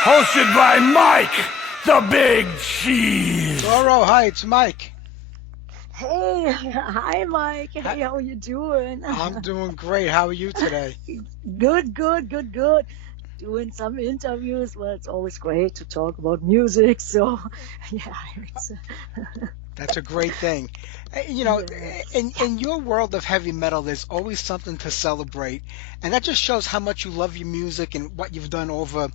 Hosted by Mike, the Big Cheese. Doro, hi, it's Mike. Hey, hi Mike. Hey, how are you doing? I'm doing great. How are you today? Good. Doing some interviews. Well, it's always great to talk about music. So, yeah, it's, That's a great thing. In your world of heavy metal, there's always something to celebrate, and that just shows how much you love your music and what you've done over,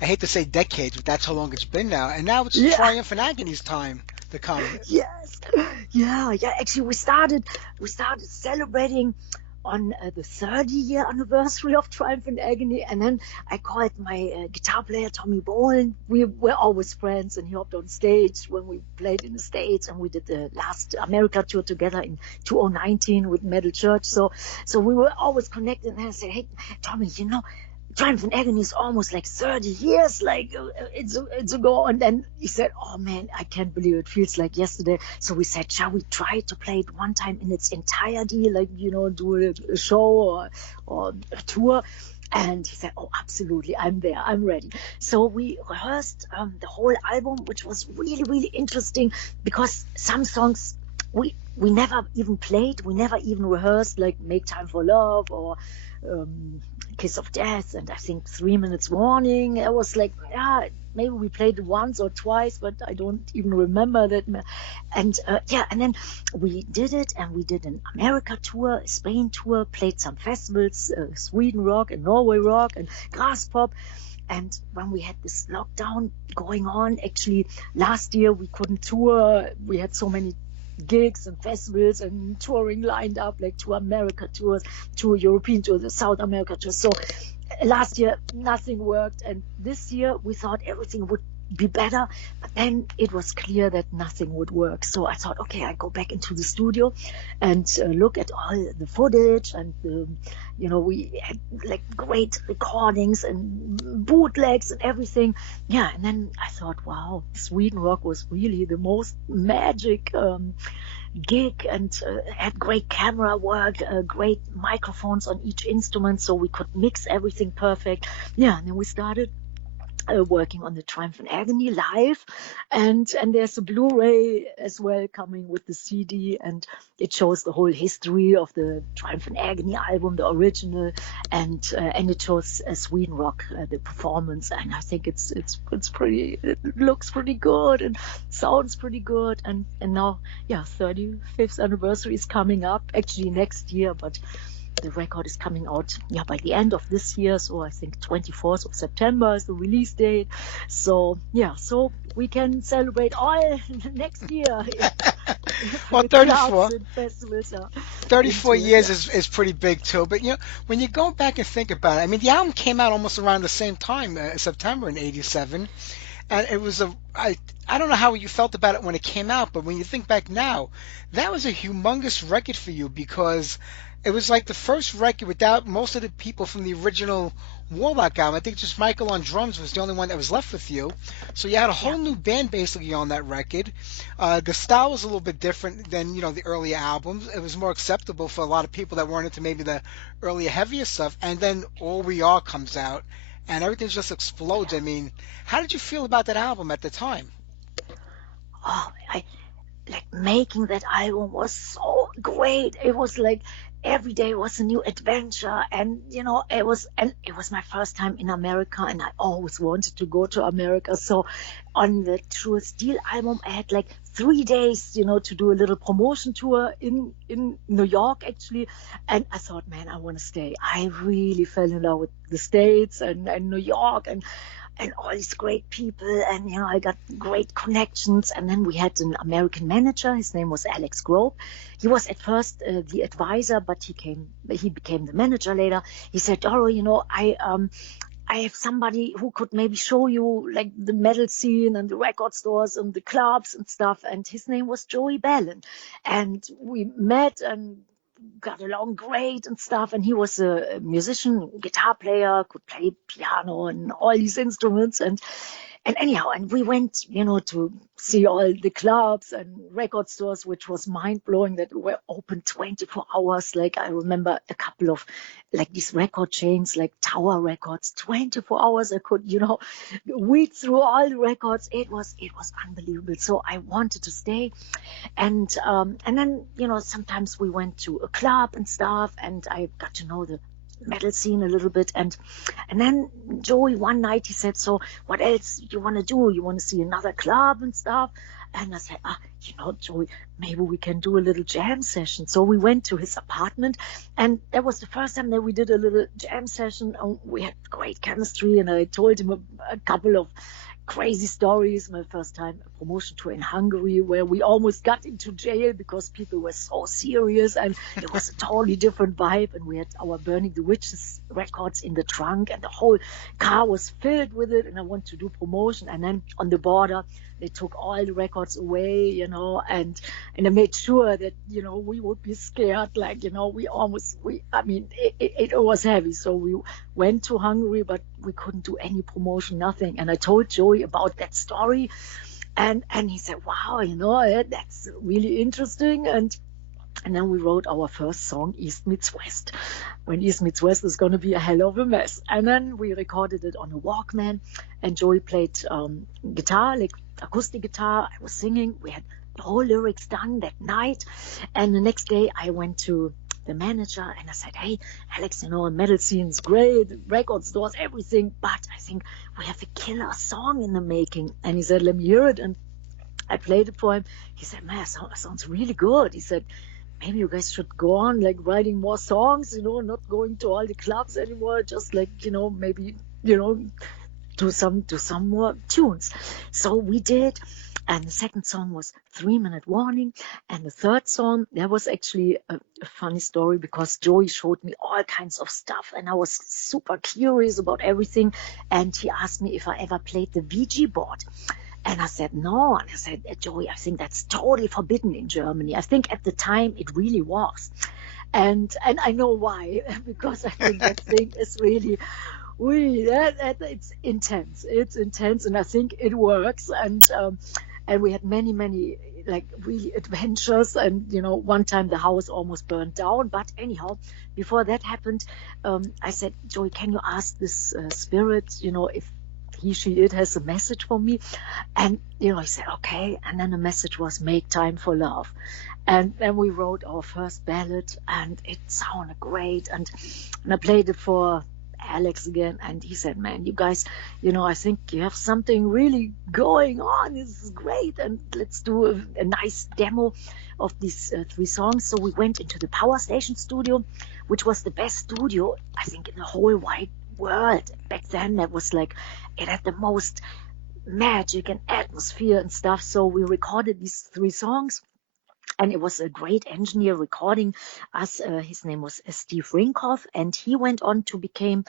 I hate to say decades, but that's how long it's been now. And now it's Triumph and Agony's time to come. Yes, yeah. Actually, we started celebrating on the 30-year anniversary of Triumph and Agony, and then I called my guitar player Tommy Bowen. We were always friends, and he hopped on stage when we played in the States, and we did the last America tour together in 2019 with Metal Church. So we were always connected, and I said, hey, Tommy, Triumph and Agony is almost like 30 years, it's ago. And then he said, oh man, I can't believe it feels like yesterday. So we said, shall we try to play it one time in its entirety, do a show or a tour? And he said, oh, absolutely, I'm there, I'm ready. So we rehearsed the whole album, which was really, really interesting because some songs we never even played, we never even rehearsed, like Make Time for Love or Kiss of Death, and I think 3 Minutes Warning. I was like, maybe we played it once or twice, but I don't even remember that. And and then we did it, and we did an America tour, a Spain tour, played some festivals, Sweden Rock and Norway Rock and Grass Pop. And when we had this lockdown going on, actually last year we couldn't tour. We had so many gigs and festivals and touring lined up, like 2 America tours, 2 European tours, South America tours. So last year nothing worked, and this year we thought everything would be better, but then it was clear that nothing would work. So I thought, okay, I go back into the studio and look at all the footage, and we had like great recordings and bootlegs and everything. Yeah, and then I thought, wow, Sweden Rock was really the most magic gig, and had great camera work, great microphones on each instrument, so we could mix everything perfect. Yeah, and then we started working on the Triumph and Agony live, and there's a Blu-ray as well coming with the CD, and it shows the whole history of the Triumph and Agony album, the original, and it shows Sweden Rock, the performance, and I think it's pretty, it looks pretty good and sounds pretty good, and now 35th anniversary is coming up actually next year, but the record is coming out by the end of this year, so I think 24th of September is the release date. So we can celebrate all next year. Well, 34 years is pretty big too. But when you go back and think about it, I mean, the album came out almost around the same time, September in '87, and it was I don't know how you felt about it when it came out, but when you think back now, that was a humongous record for you, because it was like the first record without most of the people from the original Warlock album. I think just Michael on drums was the only one that was left with you. So you had a whole new band basically on that record. The style was a little bit different than the earlier albums. It was more acceptable for a lot of people that weren't into maybe the earlier heavier stuff. And then All We Are comes out, and everything just explodes. I mean, how did you feel about that album at the time? Oh, making that album was so great. It was like every day was a new adventure. And, it was my first time in America, and I always wanted to go to America. So on the True Steel album, I had like 3 days, to do a little promotion tour in New York, actually. And I thought, man, I want to stay. I really fell in love with the States and New York and all these great people. And, I got great connections. And then we had an American manager. His name was Alex Grobe. He was at first the advisor, but he became the manager later. He said, Doro, I have somebody who could maybe show you like the metal scene and the record stores and the clubs and stuff. And his name was Joey Ballin. And we met and got along great and stuff. And he was a musician, guitar player, could play piano and all these instruments. And anyhow, and we went, to see all the clubs and record stores, which was mind blowing that were open 24 hours. Like I remember a couple of like these record chains, like Tower Records, 24 hours. I could, weed through all the records. It was unbelievable. So I wanted to stay. And then, sometimes we went to a club and stuff, and I got to know the metal scene a little bit. And then Joey, one night, he said, so what else you want to do? You want to see another club and stuff? And I said, Joey, maybe we can do a little jam session. So we went to his apartment, and that was the first time that we did a little jam session. We had great chemistry, and I told him a couple of crazy stories. My first time a promotion tour in Hungary, where we almost got into jail because people were so serious, and it was a totally different vibe. And we had our Burning the Witches records in the trunk, and the whole car was filled with it. And I wanted to do promotion. And then on the border, they took all the records away, and I made sure that, we would be scared. Like, it was heavy. So we went to Hungary, but we couldn't do any promotion, nothing. And I told Joey about that story, and he said, wow, that's really interesting. And then we wrote our first song, East Meets West, when East Meets West is going to be a hell of a mess. And then we recorded it on a Walkman, and Joey played guitar, like acoustic guitar. I was singing. We had the whole lyrics done that night. And the next day I went to the manager and I said, hey, Alex, metal scene's great, record stores, everything, but I think we have a killer song in the making. And he said, let me hear it. And I played it for him. He said, man, it sounds really good. He said, maybe you guys should go on like writing more songs, not going to all the clubs anymore, just like, maybe, do some more tunes. So we did. And the second song was 3 Minute Warning. And the third song, there was actually a funny story, because Joey showed me all kinds of stuff, and I was super curious about everything. And he asked me if I ever played the Ouija board. And I said, no. And I said, Joey, I think that's totally forbidden in Germany. I think at the time it really was. And I know why, because I think that thing is really, it's intense. It's intense, and I think it works. And we had many like really adventures. And one time the house almost burned down. But anyhow, before that happened, I said, Joey, can you ask this spirit, if it has a message for me? And he said, okay. And then the message was, make time for love. And then we wrote our first ballad, and it sounded great. And I played it for Alex again, and he said, man, you guys, I think you have something really going on. This is great, and let's do a nice demo of these 3 songs. So we went into the Power Station studio, which was the best studio, I think, in the whole wide world. Back then, that was like, it had the most magic and atmosphere and stuff. So we recorded these 3 songs. And it was a great engineer recording us. His name was Steve Rinkoff, and he went on to become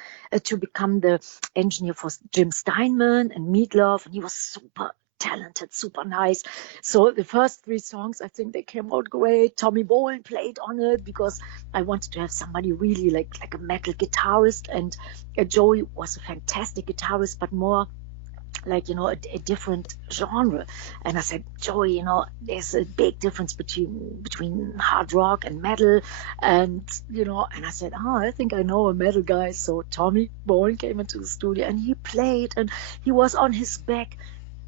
the engineer for Jim Steinman and Meatloaf. And he was super talented, super nice. So the first 3 songs, I think they came out great. Tommy Bowen played on it, because I wanted to have somebody really like a metal guitarist. And Joey was a fantastic guitarist, but more like, a different genre. And I said, Joey, there's a big difference between hard rock and metal. And, and I said, I think I know a metal guy. So Tommy Bowen came into the studio, and he played, and he was on his back,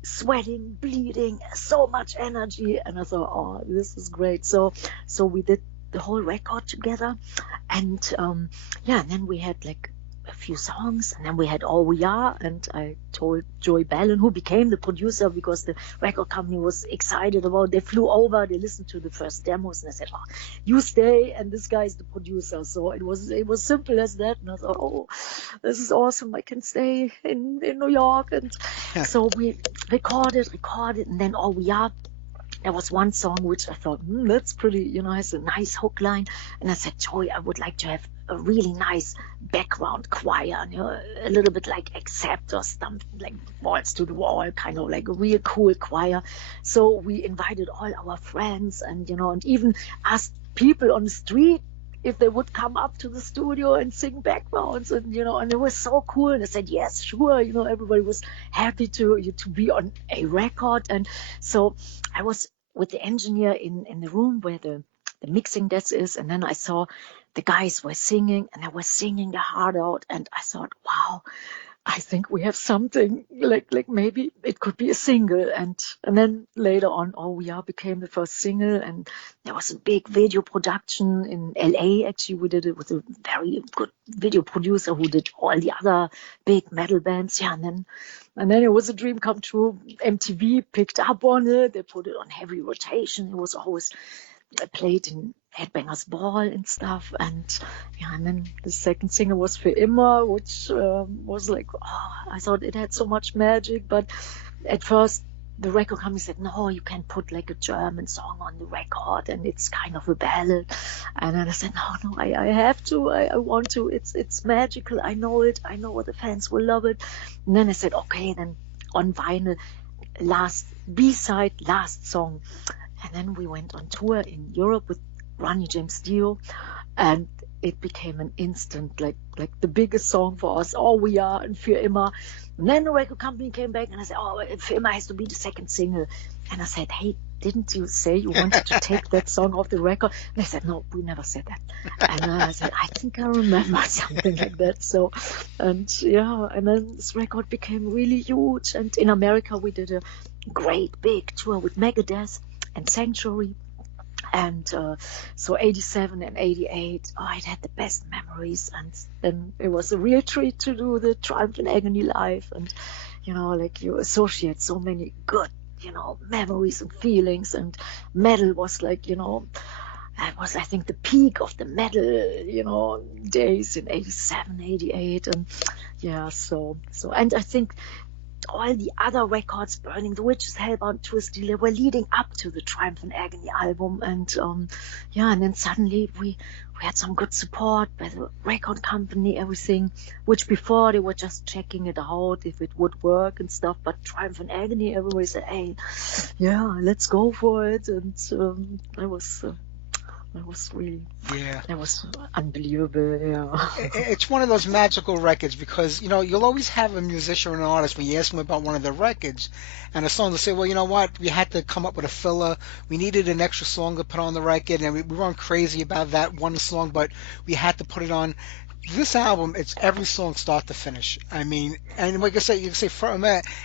sweating, bleeding, so much energy. And I thought, this is great. So we did the whole record together. And yeah, and then we had like a few songs, and then we had All We Are, and I told Joey Ballin, who became the producer, because the record company was excited about, they flew over, they listened to the first demos, and I said, oh, you stay, and this guy is the producer. So it was simple as that, and I thought, oh, this is awesome, I can stay in New York. And so we recorded, and then All We Are, there was one song which I thought, that's pretty, has a nice hook line. And I said, Joey, I would like to have a really nice background choir, a little bit like Accept or something, like Waltz to the Wall, kind of like a real cool choir. So we invited all our friends and even asked people on the street if they would come up to the studio and sing backgrounds, and and it was so cool. And I said, yes, sure. Everybody was happy to be on a record. And so I was with the engineer in the room where the mixing desk is, and then I saw the guys were singing, and they were singing their heart out, and I thought, wow, I think we have something, like maybe it could be a single. And then later on, All We Are became the first single, and there was a big video production in LA. Actually, we did it with a very good video producer who did all the other big metal bands. Yeah, and then it was a dream come true. MTV picked up on it. They put it on heavy rotation. It was always played in Headbangers Ball and stuff. And yeah, and then the second single was Für Immer, which was like, oh, I thought it had so much magic. But at first the record company said, no, you can't put like a German song on the record, and it's kind of a ballad. And then I said, no, I have to, I want to, it's magical, I know it, I know the fans will love it. And then I said, okay, then on vinyl, last B-side, last song. And then we went on tour in Europe with Ronnie James Dio, and it became an instant, like the biggest song for us, All We Are and Für Immer. And then the record company came back and I said, oh, Für Immer has to be the second single. And I said, hey, didn't you say you wanted to take that song off the record? And they said, no, we never said that. And I said, I think I remember something like that. So, and yeah, and then this record became really huge. And in America, we did a great big tour with Megadeth and Sanctuary. And so 87 and 88, it had the best memories. And then it was a real treat to do the Triumph and Agony live. And, like you associate so many good, memories and feelings. And metal was like, that was, I think, the peak of the metal, days in 87, 88. And yeah, so, and I think all the other records, Burning the Witches, Hellbound, Twisted, they were leading up to the Triumph and Agony album. And and then suddenly we had some good support by the record company, everything, which before they were just checking it out if it would work and stuff. But Triumph and Agony, everybody said, hey, yeah, let's go for it. And that was really, that was unbelievable. Yeah. It's one of those magical records because, you'll always have a musician or an artist when you ask them about one of their records and a song, they'll say, well, you know what, we had to come up with a filler. We needed an extra song to put on the record, and we weren't crazy about that one song, but we had to put it on. This album, it's every song start to finish. I mean, and like I said, you can say from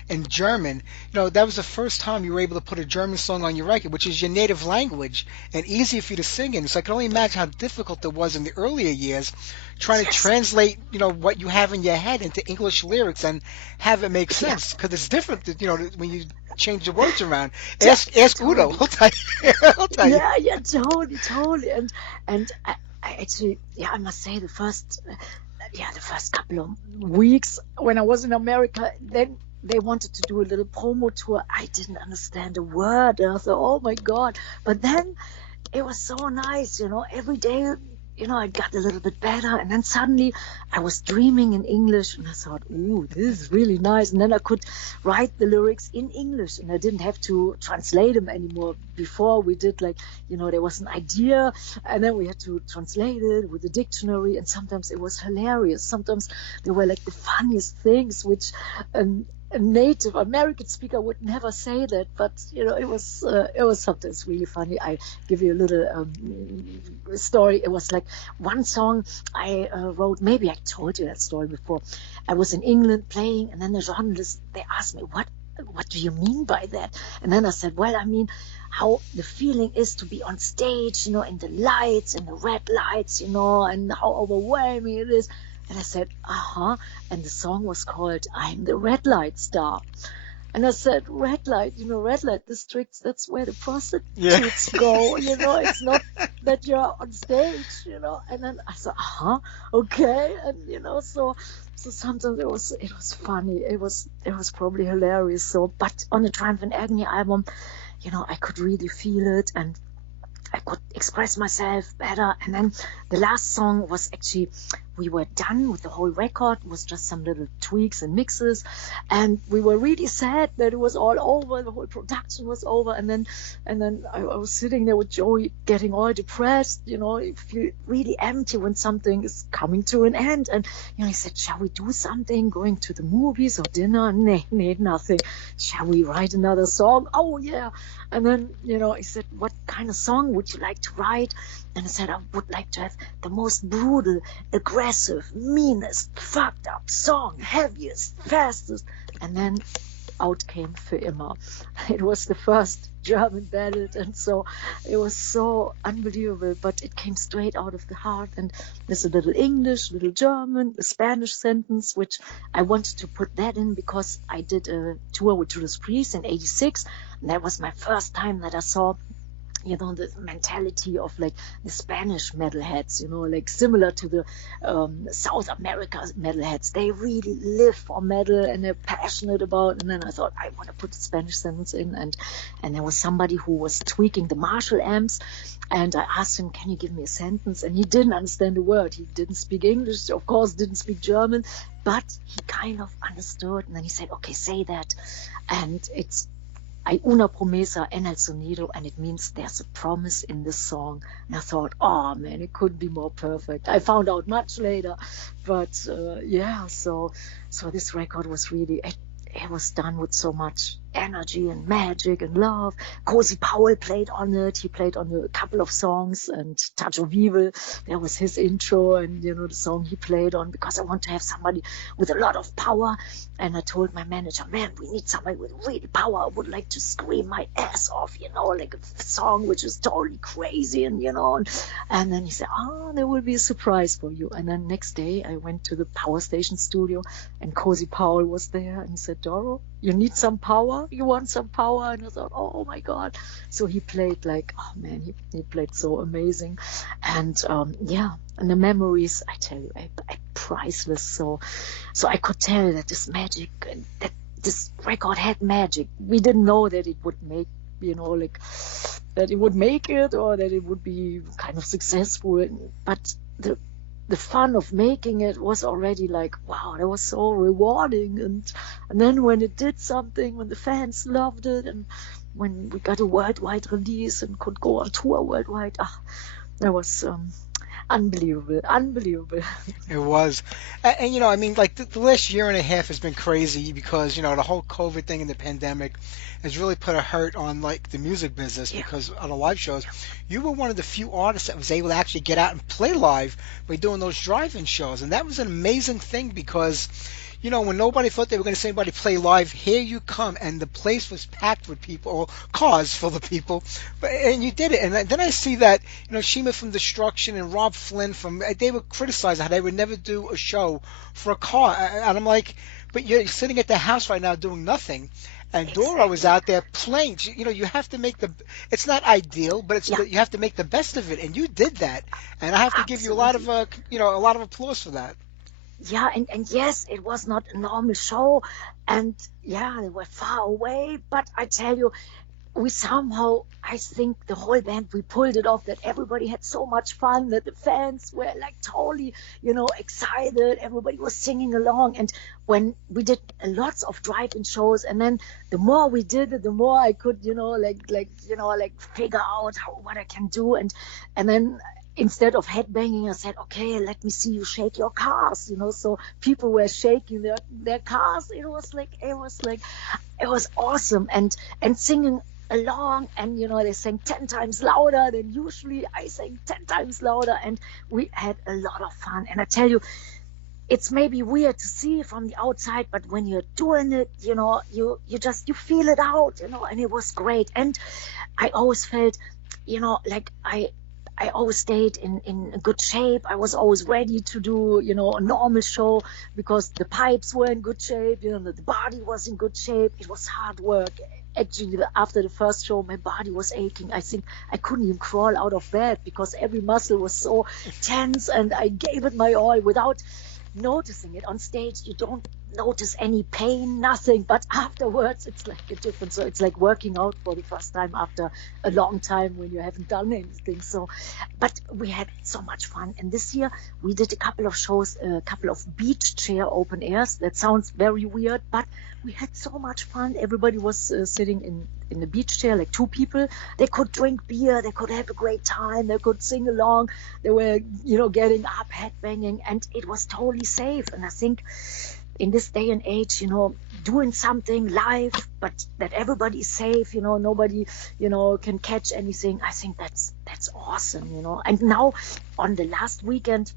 in German, that was the first time you were able to put a German song on your record, which is your native language and easy for you to sing in. So I can only imagine how difficult it was in the earlier years trying to translate, what you have in your head into English lyrics and have it make sense, because it's different, when you change the words around. Ask Udo, he'll tell you. Yeah, totally. And I actually, I must say the first couple of weeks when I was in America, then they wanted to do a little promo tour. I didn't understand a word. And I thought, oh my God. But then it was so nice, every day, I got a little bit better. And then suddenly I was dreaming in English and I thought, ooh, this is really nice. And then I could write the lyrics in English and I didn't have to translate them anymore. Before we did there was an idea and then we had to translate it with a dictionary, and sometimes it was hilarious. Sometimes they were like the funniest things, which a native American speaker would never say that, but it was sometimes really funny. I give you a little story. It was like one song I wrote. Maybe I told you that story before. I was in England playing, and then the journalists, they asked me, what do you mean by that? And then I said, well, I mean, how the feeling is to be on stage, in the lights, in the red lights, and how overwhelming it is. And I said, uh-huh. And the song was called I'm the Red Light Star. And I said, red light, red light districts, that's where the prostitutes go, it's not that you're on stage, And then I said, okay. And, so sometimes it was funny. It was probably hilarious. So, but on the Triumph and Agony album, I could really feel it, and I could express myself better. And then the last song was actually, we were done with the whole record. It was just some little tweaks and mixes. And we were really sad that it was all over. The whole production was over. And then I was sitting there with Joey getting all depressed. You feel really empty when something is coming to an end. And, he said, shall we do something? Going to the movies or dinner? Nay, nothing. Shall we write another song? Oh, yeah. And then, he said, what kind of song would you like to write? And I said, I would like to have the most brutal, aggressive, meanest, fucked up song, heaviest, fastest. And then out came Für immer. It was the first German ballad, and so it was so unbelievable, but it came straight out of the heart. And there's a little English, little German, a Spanish sentence, which I wanted to put that in because I did a tour with Judas Priest in '86, and that was my first time that I saw the mentality of like the Spanish metalheads, like similar to the South America metalheads. They really live for metal and they're passionate about. And then I thought I want to put the Spanish sentence in, and there was somebody who was tweaking the Marshall amps, and I asked him, can you give me a sentence? And he didn't understand a word. He didn't speak English, of course, didn't speak German, but he kind of understood. And then he said, okay, say that. And it's Hay una promesa en el sonido, and it means there's a promise in this song. And I thought, oh man, it couldn't be more perfect. I found out much later, but so this record was really, it was done with so much energy and magic and love. Cozy Powell played on it. He played on a couple of songs, and Touch of Evil, that was his intro, and the song he played on, because I want to have somebody with a lot of power. And I told my manager, man, we need somebody with really power. I would like to scream my ass off, like a song which is totally crazy, and then he said, there will be a surprise for you. And then next day I went to the Power Station studio, and Cozy Powell was there, and he said, Doro, you need some power? You want some power? And I thought, oh my God. So he played like, oh man, he played so amazing. And and the memories, I tell you, are priceless. So I could tell that this magic, that this record had magic. We didn't know that it would make, that it would make it, or that it would be kind of successful. But the fun of making it was already like, wow, that was so rewarding. And then when it did something, when the fans loved it, and when we got a worldwide release and could go on tour worldwide, that was unbelievable. It was. And like the last year and a half has been crazy because, the whole COVID thing and the pandemic has really put a hurt on like the music business, because on the live shows, you were one of the few artists that was able to actually get out and play live by doing those drive-in shows. And that was an amazing thing because, when nobody thought they were going to see anybody play live, here you come, and the place was packed with people, or cars full of people, and you did it. And then I see that, Shima from Destruction and Rob Flynn they were criticized how they would never do a show for a car. And I'm like, but you're sitting at the house right now doing nothing. And Doro was out there playing. You have to make it's not ideal, but you have to make the best of it. And you did that. And I have to give you a lot of applause for that. Yeah, and yes, it was not a normal show, and they were far away, but I tell you, we somehow, I think the whole band, we pulled it off, that everybody had so much fun, that the fans were like totally, excited, everybody was singing along. And when we did lots of drive-in shows, and then the more we did it, the more I could, figure out what I can do, and then instead of headbanging, I said, okay, let me see you shake your cars, so people were shaking their cars. It was awesome. And singing along, and they sang 10 times louder than usually. I sang 10 times louder, and we had a lot of fun. And I tell you, it's maybe weird to see from the outside, but when you're doing it, you feel it out, and it was great. And I always felt, like I always stayed in good shape. I was always ready to do, a normal show because the pipes were in good shape, the body was in good shape. It was hard work. Actually, after the first show, my body was aching. I think I couldn't even crawl out of bed because every muscle was so tense, and I gave it my all without noticing it. On stage, you don't notice any pain, nothing, but afterwards it's like a different. So it's like working out for the first time after a long time when you haven't done anything. So, but we had so much fun. And this year we did a couple of shows, a couple of beach chair open airs. That sounds very weird, but we had so much fun. Everybody was sitting in the beach chair, like 2 people. They could drink beer, they could have a great time, they could sing along. They were, getting up, headbanging, and it was totally safe. And I think in this day and age, doing something live, but that everybody is safe, nobody, can catch anything. I think that's awesome, And now on the last weekend,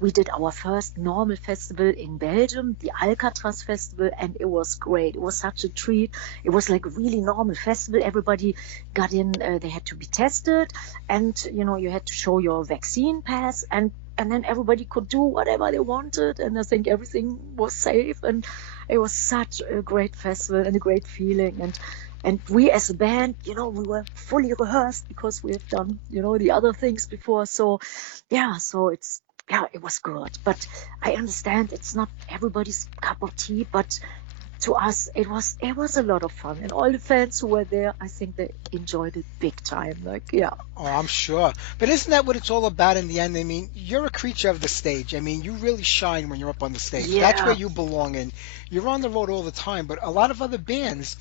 we did our first normal festival in Belgium, the Alcatraz Festival, and it was great. It was such a treat. It was like a really normal festival. Everybody got in, they had to be tested, and, you had to show your vaccine pass, and then everybody could do whatever they wanted, and I think everything was safe, and it was such a great festival and a great feeling. And we as a band, we were fully rehearsed because we have done, the other things before. So, it was good. But I understand it's not everybody's cup of tea, but to us, it was a lot of fun. And all the fans who were there, I think they enjoyed it big time. Oh, I'm sure. But isn't that what it's all about in the end? I mean, you're a creature of the stage. I mean, you really shine when you're up on the stage. Yeah. That's where you belong in. You're on the road all the time, but a lot of other bands,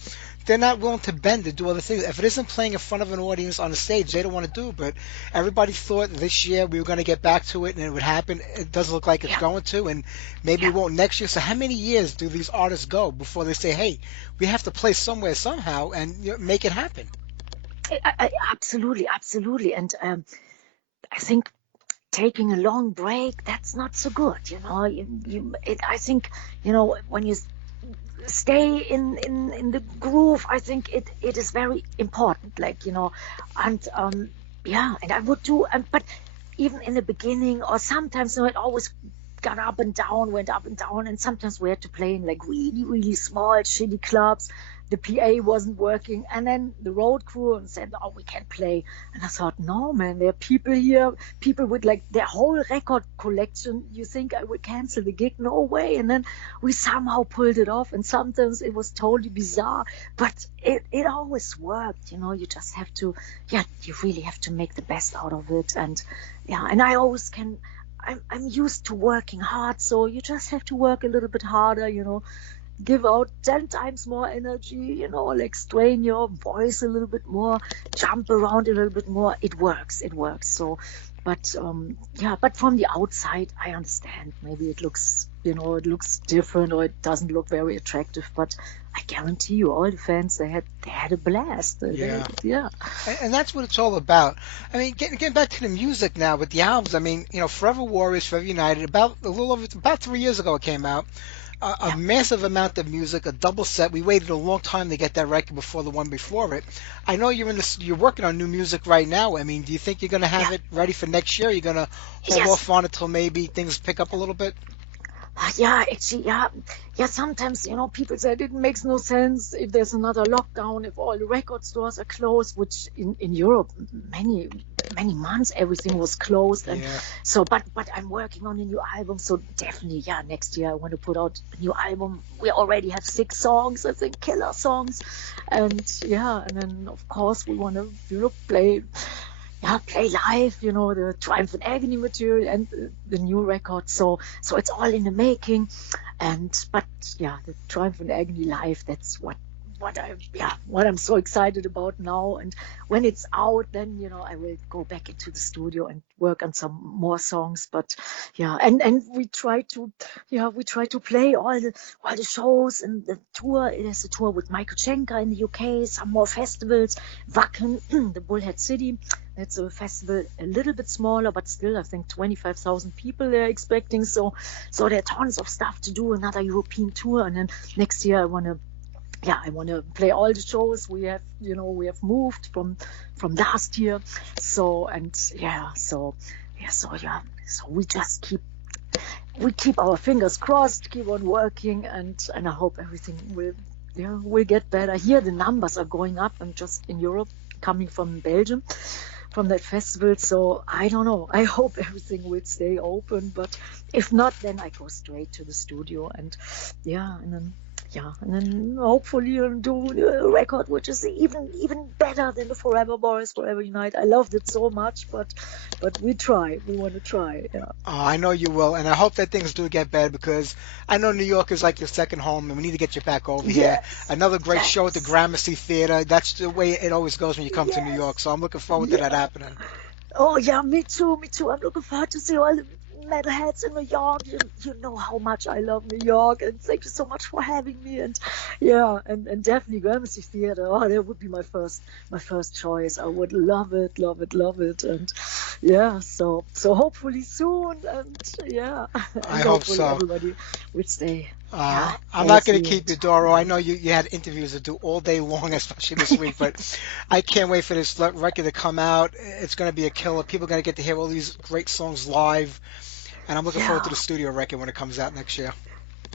they're not willing to bend to do other things. If it isn't playing in front of an audience on the stage, they don't want to do it. But everybody thought this year we were going to get back to it and it would happen. It doesn't look like it's going to, and maybe it won't next year. So how many years do these artists go before they say, hey, we have to play somewhere somehow and make it happen? Absolutely. And I think taking a long break, that's not so good. I think, when you stay in the groove, I think it is very important, and and I would do, but even in the beginning, or sometimes, it always got up and down, went up and down, and sometimes we had to play in like really, really small, shitty clubs. The PA wasn't working, and then the road crew said, "Oh, we can't play." And I thought, "No, man, there are people here, people with like their whole record collection. You think I would cancel the gig? No way!" And then we somehow pulled it off, and sometimes it was totally bizarre, but it always worked. You just have to, you really have to make the best out of it, and I always can. I'm used to working hard, so you just have to work a little bit harder, give out 10 times more energy, like strain your voice a little bit more, jump around a little bit more. It works. So, but but from the outside, I understand. Maybe it looks, it looks different, or it doesn't look very attractive, but I guarantee you, all the fans, they had a blast. And that's what it's all about. I mean, getting back to the music now with the albums. I mean, Forever Warriors, Forever United. About 3 years ago, it came out. A massive amount of music, a double set. We waited a long time to get that record before the one before it. I know you're working on new music right now. I mean, do you think you're going to have it ready for next year? You're going to hold off on it till maybe things pick up a little bit? Actually, sometimes, people say it makes no sense if there's another lockdown, if all the record stores are closed, which in Europe, many months, everything was closed. And so, but I'm working on a new album. So definitely, next year I want to put out a new album. We already have 6 songs, I think, killer songs. And and then of course we want to, play live, the Triumph and Agony material and the new record. So it's all in the making. But the Triumph and Agony live, that's what what I'm so excited about now. And when it's out, then I will go back into the studio and work on some more songs. But yeah, and we try to play all the shows and the tour. There's a tour with Michael Schenker in the UK, some more festivals, Wacken, the Bullhead City. It's a festival a little bit smaller, but still, I think 25,000 people they're expecting. So there are tons of stuff to do. Another European tour, and then next year I want to play all the shows we have moved from last year. So we just keep our fingers crossed, keep on working, and I hope everything will get better. Here the numbers are going up. I'm just in Europe, coming from Belgium, from that festival. So I don't know. I hope everything will stay open, but if not, then I go straight to the studio and then hopefully I'll do a record which is even better than the Forever Boys, Forever Unite. I loved it so much, but we want to try. Yeah. Oh, I know you will, and I hope that things do get better, because I know New York is like your second home, and we need to get you back over here. Another great show at the Gramercy Theater. That's the way it always goes when you come to New York, so I'm looking forward to that happening. Oh yeah, me too. I'm looking forward to see all the metalheads in New York. You know how much I love New York, and thank you so much for having me. And and definitely Gramercy Theater. Oh, that would be my first choice. I would love it. And so hopefully soon. And I hope so. Everybody will stay. I'm not going to keep you, Doro. I know you had interviews to do all day long, especially this week, but I can't wait for this record to come out. It's going to be a killer. People are going to get to hear all these great songs live, and I'm looking forward to the studio record when it comes out next year.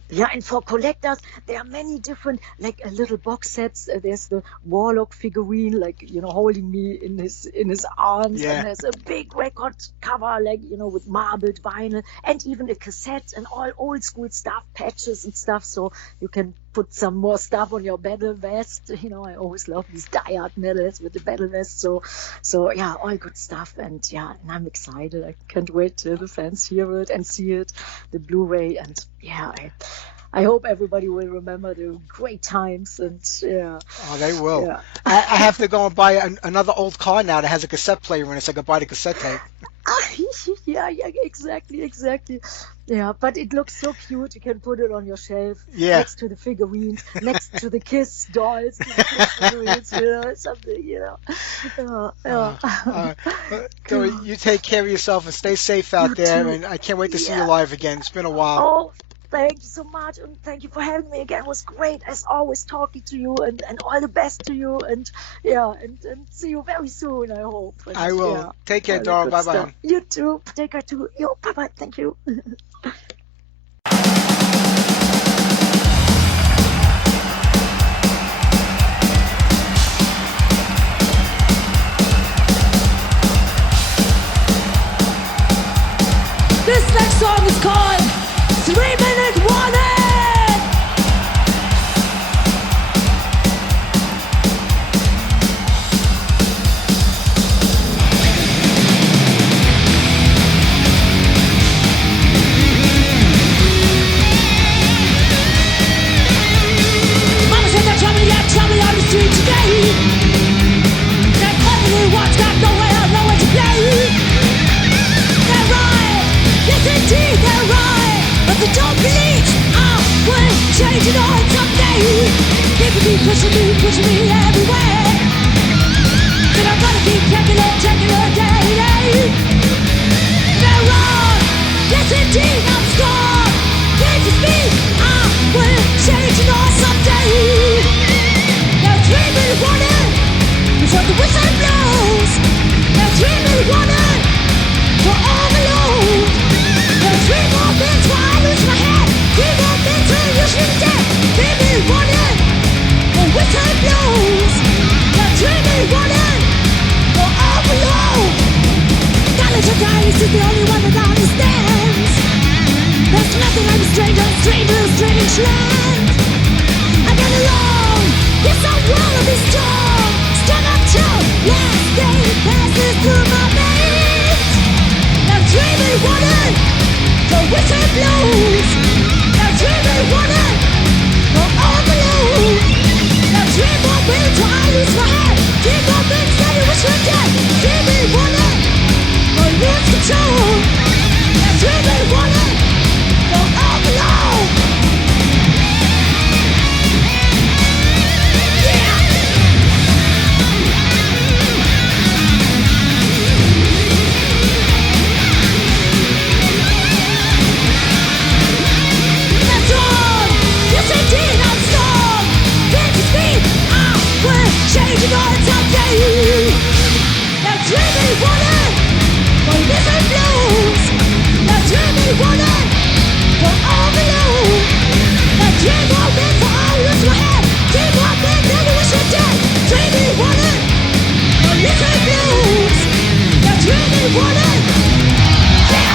Yeah, and for collectors, there are many different, like little box sets. There's the Warlock figurine, like holding me in his arms, and there's a big record cover, like with marbled vinyl, and even a cassette and all old school stuff, patches and stuff. So you can put some more stuff on your battle vest. I always love these diehard medals with the battle vest. So yeah, all good stuff, and I'm excited. I can't wait till the fans hear it and see it, the Blu-ray, and I hope everybody will remember the great times, and Oh, they will. Yeah. I have to go and buy another old car now that has a cassette player in it, so I can buy the cassette tape. yeah, exactly. Yeah, but it looks so cute. You can put it on your shelf next to the figurines, next to the Kiss dolls, to the Kiss figurines, something. So you take care of yourself and stay safe out there, and I can't wait to see you live again. It's been a while. Oh, thank you so much, and thank you for having me again. It was great, as always, talking to you, and all the best to you, and see you very soon, I hope. And, I will. Take care, Doro. Bye-bye. You too. Take care, too. Bye-bye. Thank you. This next song is called 3-Minute Warning! Mama said they're trouble on the street today. That ugly one's got nowhere to play. They're right, yes indeed they're right, but they don't believe I will change it all someday. People keep pushing me everywhere, then I'm gonna keep taking it day. They're wrong, yes indeed I'm strong. This is me, I will change it all someday. Now 3-minute warning before the whistle blows. Now 3-minute warning for overload. There's 3 more minutes while I lose my head. 3 more minutes till you should dead. 3-minute warning for whistle blows. Now 3-minute warning for overload. Knowledge of guidance is the only one that understands. There's nothing like a stranger to a strange land. I get along, yes I wanna be strong. Strong until last day passes through my veins. Now 3-minute warning for whistle blows. Now 3-minute warning for overload. Now lose my head. Keep on being steady, wish you're dead. See me wanting, or lose control. That's really wanting, go all alone. Yeah. That's all. Yes, indeed, I'm strong. Can't you see? We're changing all the time. That's really wanting, for listen blues. That's really wanting, for all below. That dream won't be for all lose my head. Dream won't be, then you wish you're dead. Dreamy wanting, for listen blues. That's really wanting. Yeah.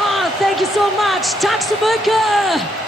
Oh, thank you so much. Tack så mycket.